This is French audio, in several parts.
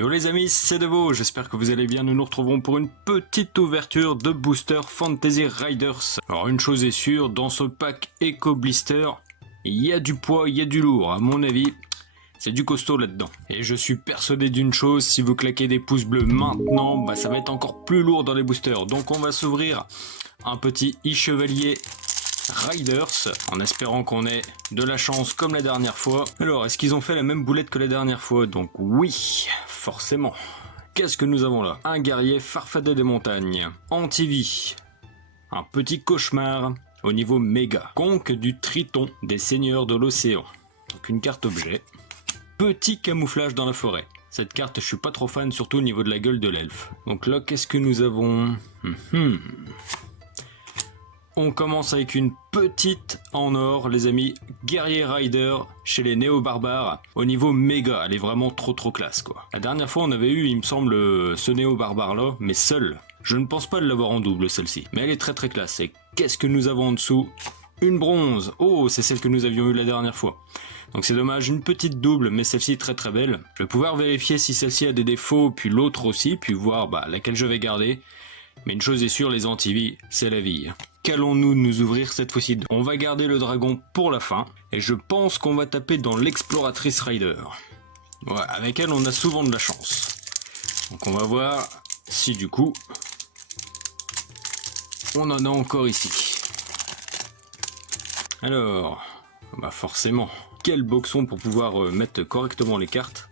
Yo les amis, c'est Devo, j'espère que vous allez bien, nous nous retrouvons pour une petite ouverture de booster Fantasy Riders. Alors une chose est sûre, dans ce pack Eco Blister, il y a du poids, il y a du lourd, à mon avis, c'est du costaud là-dedans. Et je suis persuadé d'une chose, si vous claquez des pouces bleus maintenant, ça va être encore plus lourd dans les boosters. Donc on va s'ouvrir un petit e-chevalier Riders, en espérant qu'on ait de la chance comme la dernière fois. Alors, est-ce qu'ils ont fait la même boulette que la dernière fois? Donc oui, forcément. Qu'est-ce que nous avons là? Un guerrier farfadet des montagnes, anti-vie, un petit cauchemar au niveau méga, conque du Triton des seigneurs de l'océan, donc une carte objet, petit camouflage dans la forêt. Cette carte, je suis pas trop fan, surtout au niveau de la gueule de l'elfe. Donc là, qu'est-ce que nous avons? On commence avec une petite en or, les amis, Guerrier Rider chez les néo-barbares, au niveau méga, elle est vraiment trop classe quoi. La dernière fois on avait eu, il me semble, ce néo-barbare là, mais seul. Je ne pense pas de l'avoir en double celle-ci, mais elle est très classe. Et qu'est-ce que nous avons en dessous? Une bronze, oh c'est celle que nous avions eue la dernière fois. Donc c'est dommage, une petite double, mais celle-ci très belle. Je vais pouvoir vérifier si celle-ci a des défauts, puis l'autre aussi, puis voir laquelle je vais garder. Mais une chose est sûre, les anti-vie, c'est la vie. Qu'allons-nous nous ouvrir cette fois-ci? On va garder le dragon pour la fin, et je pense qu'on va taper dans l'exploratrice Rider. Ouais, avec elle on a souvent de la chance. Donc on va voir si du coup, on en a encore ici. Alors, forcément, quel boxon pour pouvoir mettre correctement les cartes.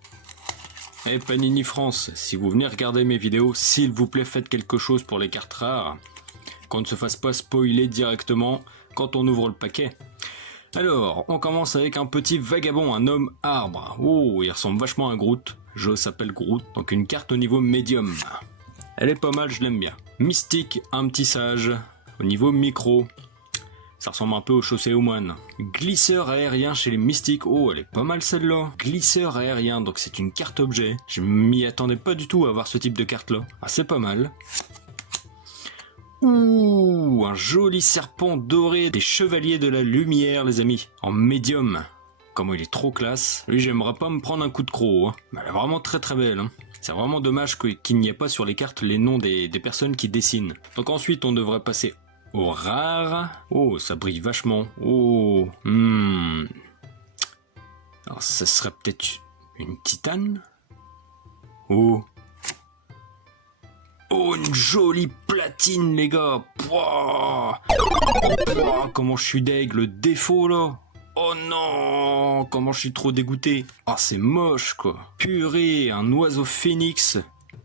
Et Panini France, si vous venez regarder mes vidéos, s'il vous plaît faites quelque chose pour les cartes rares, qu'on ne se fasse pas spoiler directement quand on ouvre le paquet. Alors, on commence avec un petit vagabond, un homme arbre. Oh, il ressemble vachement à Groot, je s'appelle Groot, donc une carte au niveau médium. Elle est pas mal, je l'aime bien. Mystique, un petit sage, au niveau micro. Ça ressemble un peu au chaussé aux moines. Glisseur aérien chez les mystiques. Oh, elle est pas mal celle-là. Glisseur aérien, donc c'est une carte objet. Je m'y attendais pas du tout à avoir ce type de carte-là. Ah, c'est pas mal. Ouh, un joli serpent doré des chevaliers de la lumière, les amis. En médium. Comment il est trop classe. Lui, j'aimerais pas me prendre un coup de croc. Mais elle est vraiment très belle. C'est vraiment dommage qu'il n'y ait pas sur les cartes les noms des personnes qui dessinent. Donc ensuite, on devrait passer au rare. Oh, ça brille vachement. Oh, alors ça serait peut-être une titane. Oh, une jolie platine les gars. Pouah. Pouah, comment je suis deg, le défaut là. Oh non, comment je suis trop dégoûté. Ah, c'est moche quoi. Purée, un oiseau phénix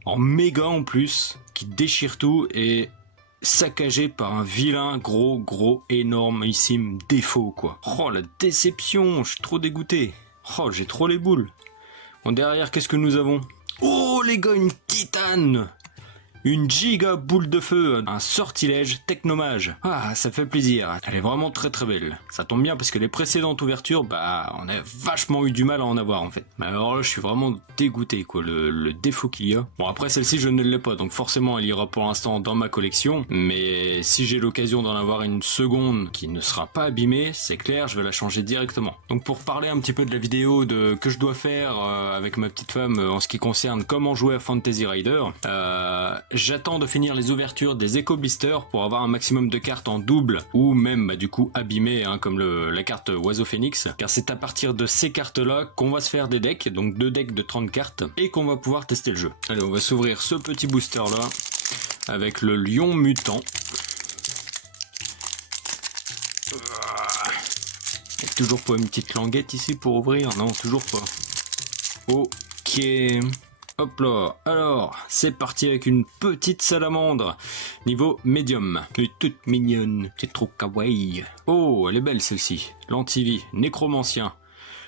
en méga en plus qui déchire tout et saccagé par un vilain gros énormissime défaut quoi. Oh la déception, je suis trop dégoûté. Oh, j'ai trop les boules. Bon, derrière qu'est-ce que nous avons? Oh les gars, une titane. Une giga boule de feu, un sortilège technomage. Ah, ça fait plaisir. Elle est vraiment très belle. Ça tombe bien parce que les précédentes ouvertures, on a vachement eu du mal à en avoir en fait. Mais alors là, je suis vraiment dégoûté quoi, le défaut qu'il y a. Bon, après celle-ci, je ne l'ai pas, donc forcément, elle ira pour l'instant dans ma collection. Mais si j'ai l'occasion d'en avoir une seconde qui ne sera pas abîmée, c'est clair, je vais la changer directement. Donc pour parler un petit peu de la vidéo que je dois faire avec ma petite femme en ce qui concerne comment jouer à Fantasy Rider, j'attends de finir les ouvertures des Eco Blisters pour avoir un maximum de cartes en double ou même du coup abîmées comme la carte Oiseau Phénix, car c'est à partir de ces cartes là qu'on va se faire des decks, donc 2 decks de 30 cartes et qu'on va pouvoir tester le jeu. Allez, on va s'ouvrir ce petit booster là avec le lion mutant. Toujours pas une petite languette ici pour ouvrir? Non, toujours pas. Ok. Hop là, alors, c'est parti avec une petite salamandre, niveau médium. Elle est toute mignonne, c'est trop kawaii. Oh, elle est belle celle-ci, l'antivie, nécromancien.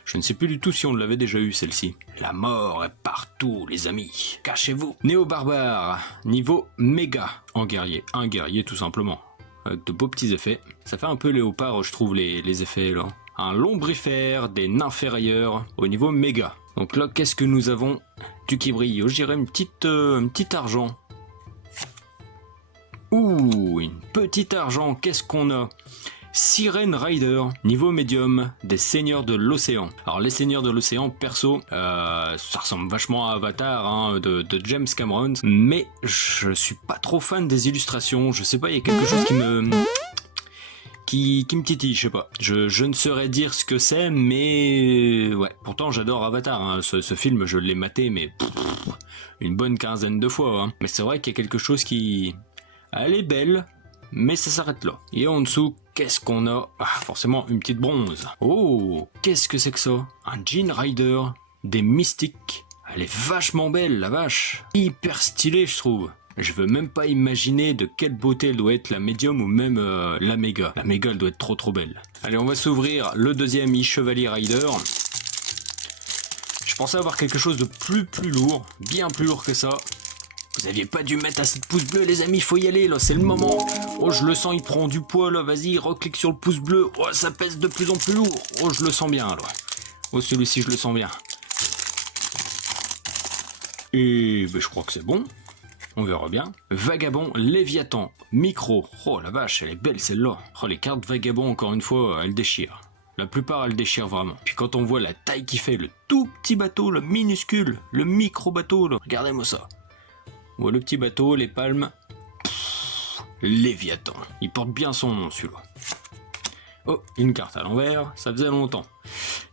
Je ne sais plus du tout si on l'avait déjà eu celle-ci. La mort est partout les amis, cachez-vous. Néo-barbare, niveau méga, en guerrier, un guerrier tout simplement. Avec de beaux petits effets. Ça fait un peu léopard je trouve les effets là. Un lombrifère des nymphérieurs au niveau méga. Donc là, qu'est-ce que nous avons? Du qui brille, je dirais une petite argent. Ouh, une petite argent, qu'est-ce qu'on a? Siren Rider, niveau médium, des Seigneurs de l'Océan. Alors les Seigneurs de l'Océan, perso, ça ressemble vachement à Avatar hein, de James Cameron, mais je suis pas trop fan des illustrations, je sais pas, il y a quelque chose qui me titille, je sais pas. Je ne saurais dire ce que c'est, mais ouais, pourtant j'adore Avatar, hein. Ce film je l'ai maté, mais une bonne quinzaine de fois, hein. Mais c'est vrai qu'il y a quelque chose qui... Elle est belle, mais ça s'arrête là. Et en dessous, qu'est-ce qu'on a? Ah, forcément une petite bronze. Oh, qu'est-ce que c'est que ça? Un Jean Rider, des mystiques. Elle est vachement belle, la vache. Hyper stylée, je trouve. Je veux même pas imaginer de quelle beauté elle doit être, la médium ou même la méga. La méga, elle doit être trop belle. Allez, on va s'ouvrir le deuxième e-Chevalier Rider. Je pensais avoir quelque chose de plus lourd, bien plus lourd que ça. Vous aviez pas dû mettre assez de pouces bleus, les amis, faut y aller, là, c'est le moment. Oh, je le sens, il prend du poids, là, vas-y, reclique sur le pouce bleu. Oh, ça pèse de plus en plus lourd. Oh, je le sens bien, là. Oh, celui-ci, je le sens bien. Et ben, je crois que c'est bon. On verra bien. Vagabond Léviathan, micro. Oh la vache, elle est belle celle-là. Oh, les cartes Vagabond, encore une fois, elles déchirent. La plupart, elles déchirent vraiment. Puis quand on voit la taille qu'il fait, le tout petit bateau, le minuscule, le micro bateau, là. Regardez-moi ça. On voit le petit bateau, les palmes. Léviathan. Il porte bien son nom, celui-là. Oh, une carte à l'envers, ça faisait longtemps.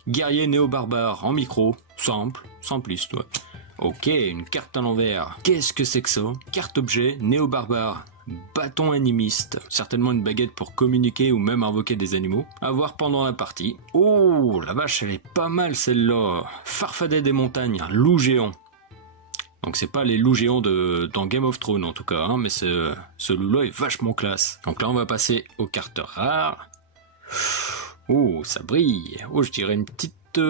Guerrier néo-barbare en micro. Simple, simpliste, ouais. Ok, une carte à l'envers. Qu'est-ce que c'est que ça? Carte objet, néo-barbare, bâton animiste. Certainement une baguette pour communiquer ou même invoquer des animaux. À voir pendant la partie. Oh, la vache, elle est pas mal celle-là. Farfadet des montagnes, un loup géant. Donc c'est pas les loups géants dans Game of Thrones en tout cas, hein, mais ce loup-là est vachement classe. Donc là on va passer aux cartes rares. Oh, ça brille. Oh, je dirais une petite...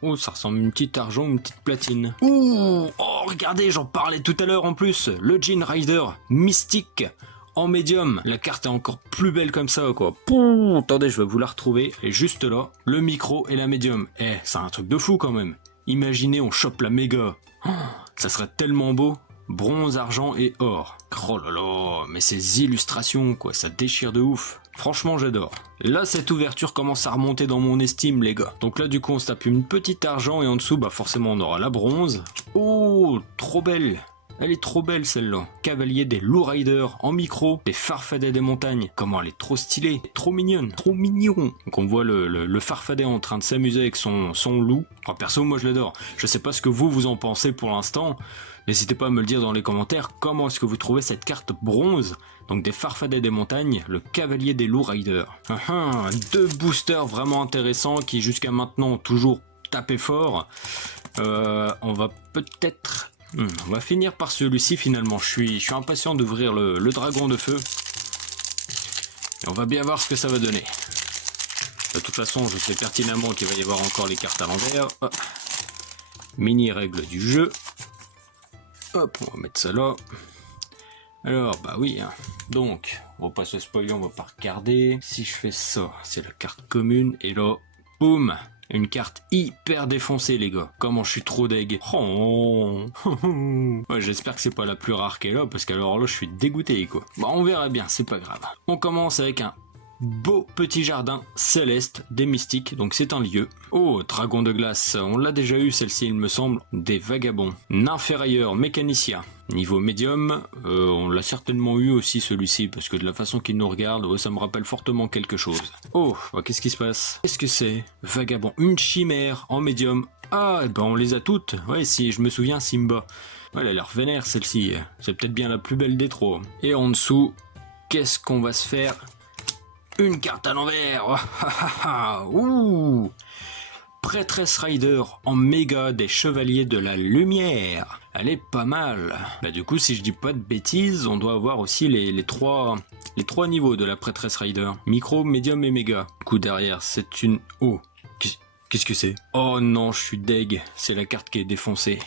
Oh, ça ressemble à une petite argent, une petite platine. Ouh, oh, regardez, j'en parlais tout à l'heure en plus. Le Jean Rider mystique en médium. La carte est encore plus belle comme ça, quoi. Pouh, attendez, je vais vous la retrouver. Et juste là, le micro et la médium. Eh, c'est un truc de fou quand même. Imaginez, on chope la méga. Oh, ça serait tellement beau. Bronze, argent et or. Oh là là, mais ces illustrations, quoi, ça déchire de ouf. Franchement, j'adore. Là, cette ouverture commence à remonter dans mon estime, les gars. Donc là, du coup, on se tape une petite argent et en dessous, bah forcément, on aura la bronze. Oh, trop belle. Elle est trop belle, celle-là. Cavalier des Loup Riders en micro, des Farfadets des montagnes. Comment elle est trop stylée, trop mignonne, trop mignon. Donc on voit le Farfadet en train de s'amuser avec son loup. Enfin, perso, moi, je l'adore. Je sais pas ce que vous en pensez pour l'instant. N'hésitez pas à me le dire dans les commentaires, comment est-ce que vous trouvez cette carte bronze, donc des Farfadets des montagnes, le Cavalier des Loup Riders. Deux boosters vraiment intéressants qui jusqu'à maintenant ont toujours tapé fort. On va peut-être... on va finir par celui-ci finalement, je suis impatient d'ouvrir le dragon de feu. Et on va bien voir ce que ça va donner. De toute façon, je sais pertinemment qu'il va y avoir encore les cartes à l'envers. Mini règles du jeu. Hop, on va mettre ça là. Alors, bah oui, hein. Donc, on va pas se spoiler, on va pas regarder. Si je fais ça, c'est la carte commune, et là, boum, une carte hyper défoncée, les gars. Comment je suis trop deg. Oh. Ouais, j'espère que c'est pas la plus rare qu'elle a, parce qu'alors là, je suis dégoûté, quoi. Bah, on verra bien, c'est pas grave. On commence avec un beau petit jardin céleste des mystiques, donc c'est un lieu. Oh, dragon de glace, on l'a déjà eu celle-ci il me semble. Des vagabonds. Nymphérailleur, mécanicien. Niveau médium, on l'a certainement eu aussi celui-ci, parce que de la façon qu'il nous regarde, ça me rappelle fortement quelque chose. Oh, qu'est-ce qui se passe? Qu'est-ce que c'est? Vagabond, une chimère en médium. Ah, ben on les a toutes. Ouais, si je me souviens, Simba. Ouais, elle a l'air vénère celle-ci. C'est peut-être bien la plus belle des trois. Et en dessous, qu'est-ce qu'on va se faire? Une carte à l'envers. Ouh, Prêtresse Rider en méga des Chevaliers de la Lumière. Elle est pas mal. Bah du coup, si je dis pas de bêtises, on doit avoir aussi les trois niveaux de la Prêtresse Rider. Micro, médium et méga. Du coup, derrière, c'est une... Oh, qu'est-ce que c'est? Oh non, je suis deg. C'est la carte qui est défoncée.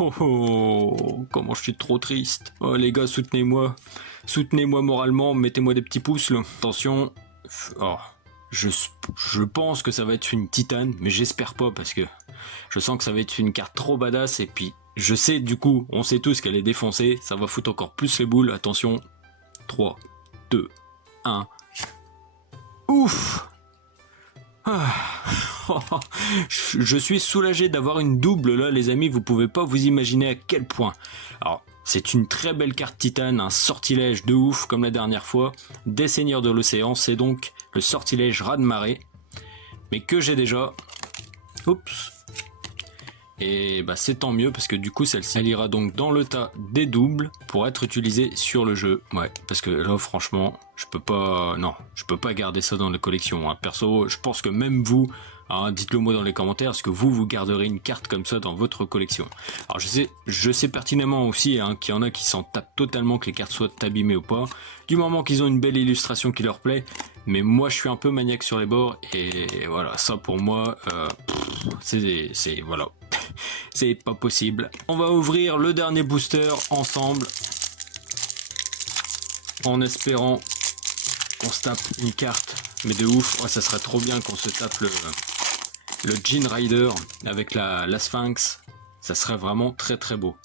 Oh, comment je suis trop triste. Oh les gars, soutenez-moi. Soutenez-moi moralement, mettez-moi des petits pouces là. Attention. Oh, je pense que ça va être une titane, mais j'espère pas parce que je sens que ça va être une carte trop badass et puis je sais du coup, on sait tous qu'elle est défoncée, ça va foutre encore plus les boules. Attention. 3, 2, 1. Ouf. Ah. Je suis soulagé d'avoir une double là les amis, vous pouvez pas vous imaginer à quel point. Alors c'est une très belle carte titane, un sortilège de ouf comme la dernière fois, des seigneurs de l'océan, c'est donc le sortilège raz de marée, mais que j'ai déjà. Oups. Et bah c'est tant mieux parce que du coup celle-ci elle ira donc dans le tas des doubles pour être utilisée sur le jeu. Ouais, parce que là franchement je peux pas garder ça dans la collection. Hein. Perso, je pense que même vous, hein, dites-le moi dans les commentaires, est-ce que vous garderez une carte comme ça dans votre collection? Alors je sais pertinemment aussi hein, qu'il y en a qui s'en tapent totalement que les cartes soient abîmées ou pas, du moment qu'ils ont une belle illustration qui leur plaît. Mais moi je suis un peu maniaque sur les bords et voilà, ça pour moi c'est voilà. C'est pas possible. On va ouvrir le dernier booster ensemble en espérant qu'on se tape une carte mais de ouf. Oh, ça serait trop bien qu'on se tape le Djinn Rider avec la Sphinx. Ça serait vraiment très très beau.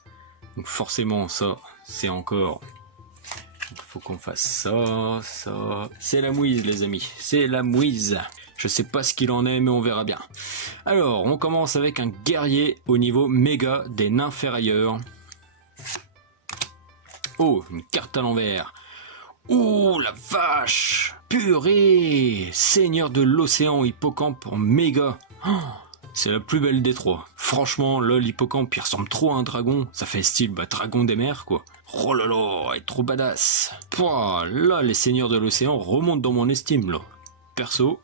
Donc forcément ça c'est encore... Il faut qu'on fasse ça. C'est la mouise les amis, c'est la mouise. Je sais pas ce qu'il en est, mais on verra bien. Alors, on commence avec un guerrier au niveau méga des nains ferrailleurs. Oh, une carte à l'envers. Oh, la vache! Purée! Seigneur de l'océan hippocampe en méga. Oh, c'est la plus belle des trois. Franchement, là, l'hippocampe, il ressemble trop à un dragon. Ça fait style, dragon des mers, quoi. Oh là là, elle est trop badass. Pouah, là, les seigneurs de l'océan remontent dans mon estime, là. Perso...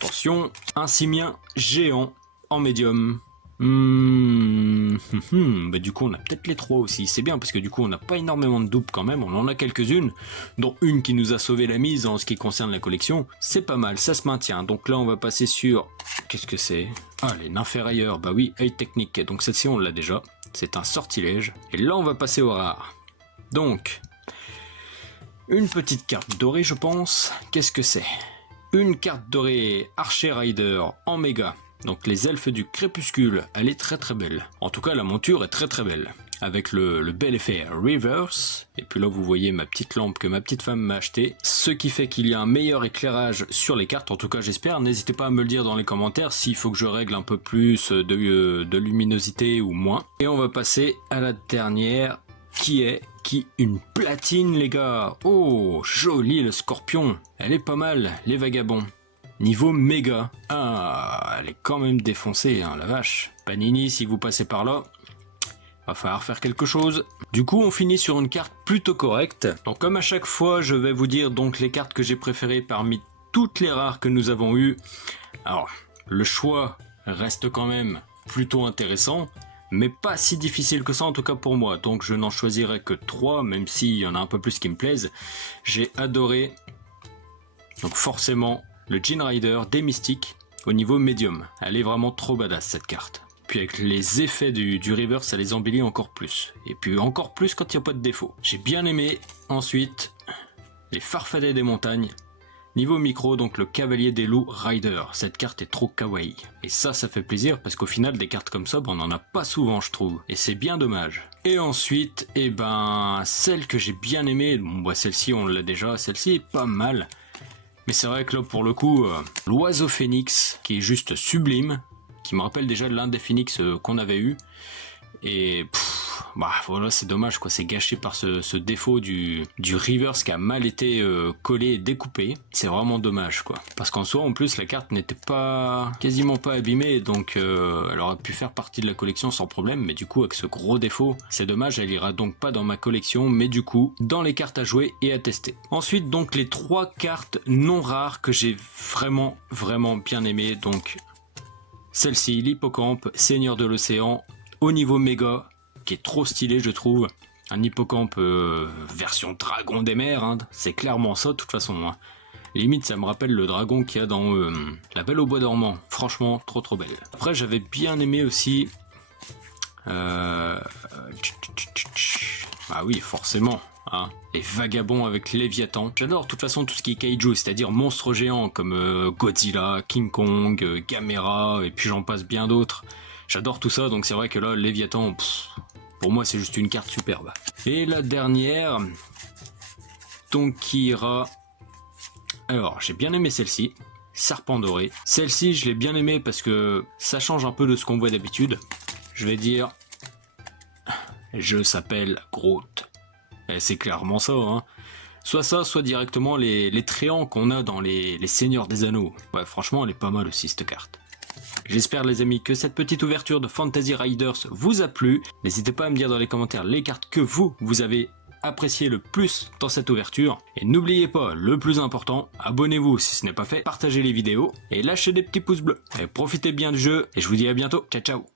Attention, un simien géant en médium. Du coup on a peut-être les trois aussi, c'est bien parce que du coup on n'a pas énormément de doubles quand même, on en a quelques-unes, dont une qui nous a sauvé la mise en ce qui concerne la collection, c'est pas mal, ça se maintient. Donc là on va passer sur, qu'est-ce que c'est? Ah, les nains ferrailleurs, bah oui, œil technique, donc celle-ci on l'a déjà, c'est un sortilège, et là on va passer au rare. Donc, une petite carte dorée je pense, qu'est-ce que c'est? Une carte dorée Archer Rider en méga, donc les elfes du crépuscule, elle est très très belle. En tout cas la monture est très très belle, avec le bel effet reverse, et puis là vous voyez ma petite lampe que ma petite femme m'a achetée, ce qui fait qu'il y a un meilleur éclairage sur les cartes, en tout cas j'espère, n'hésitez pas à me le dire dans les commentaires s'il faut que je règle un peu plus de luminosité ou moins. Et on va passer à la dernière, qui une platine les gars. Oh joli le scorpion, elle est pas mal les vagabonds. Niveau méga. Ah elle est quand même défoncée hein, la vache. Panini si vous passez par là, va falloir faire quelque chose. Du coup on finit sur une carte plutôt correcte. Donc comme à chaque fois je vais vous dire donc les cartes que j'ai préférées parmi toutes les rares que nous avons eues. Alors le choix reste quand même plutôt intéressant, mais pas si difficile que ça en tout cas pour moi, donc je n'en choisirai que 3, même s'il y en a un peu plus qui me plaisent. J'ai adoré, donc forcément, le Djinn Rider des Mystiques au niveau médium. Elle est vraiment trop badass cette carte. Puis avec les effets du reverse, ça les embellit encore plus. Et puis encore plus quand il n'y a pas de défaut. J'ai bien aimé ensuite les Farfadets des montagnes. Niveau micro, donc le Cavalier des Loups Rider. Cette carte est trop kawaii. Et ça fait plaisir parce qu'au final, des cartes comme ça, on n'en a pas souvent, je trouve. Et c'est bien dommage. Et ensuite, celle que j'ai bien aimée, celle-ci, on l'a déjà, celle-ci est pas mal. Mais c'est vrai que là, pour le coup, l'oiseau phénix, qui est juste sublime, qui me rappelle déjà l'un des phénix qu'on avait eu. Et voilà, c'est dommage quoi, c'est gâché par ce défaut du reverse qui a mal été collé et découpé. C'est vraiment dommage quoi. Parce qu'en soi, en plus, la carte n'était quasiment pas abîmée, donc elle aurait pu faire partie de la collection sans problème. Mais du coup, avec ce gros défaut, c'est dommage, elle ira donc pas dans ma collection, mais du coup, dans les cartes à jouer et à tester. Ensuite, donc les 3 cartes non rares que j'ai vraiment bien aimées. Donc celle-ci, l'hippocampe, Seigneur de l'océan, au niveau méga, qui est trop stylé je trouve. Un hippocampe version dragon des mers, hein. C'est clairement ça de toute façon. Hein. Limite ça me rappelle le dragon qu'il y a dans La Belle au Bois dormant. Franchement trop belle. Après j'avais bien aimé aussi... Ah oui forcément. Hein. Les vagabonds avec Léviathan. J'adore de toute façon tout ce qui est kaiju, c'est-à-dire monstres géants comme Godzilla, King Kong, Gamera, et puis j'en passe bien d'autres. J'adore tout ça, donc c'est vrai que là, Léviathan, pour moi, c'est juste une carte superbe. Et la dernière, donc qui ira Alors, j'ai bien aimé celle-ci, Serpent Doré. Celle-ci, je l'ai bien aimée parce que ça change un peu de ce qu'on voit d'habitude. Je vais dire... Je s'appelle Groot. Et c'est clairement ça, hein. Soit ça, soit directement les tréants qu'on a dans les Seigneurs des Anneaux. Ouais, franchement, elle est pas mal aussi, cette carte. J'espère les amis que cette petite ouverture de Fantasy Riders vous a plu. N'hésitez pas à me dire dans les commentaires les cartes que vous avez appréciées le plus dans cette ouverture. Et n'oubliez pas, le plus important, abonnez-vous si ce n'est pas fait, partagez les vidéos et lâchez des petits pouces bleus. Et profitez bien du jeu et je vous dis à bientôt. Ciao ciao.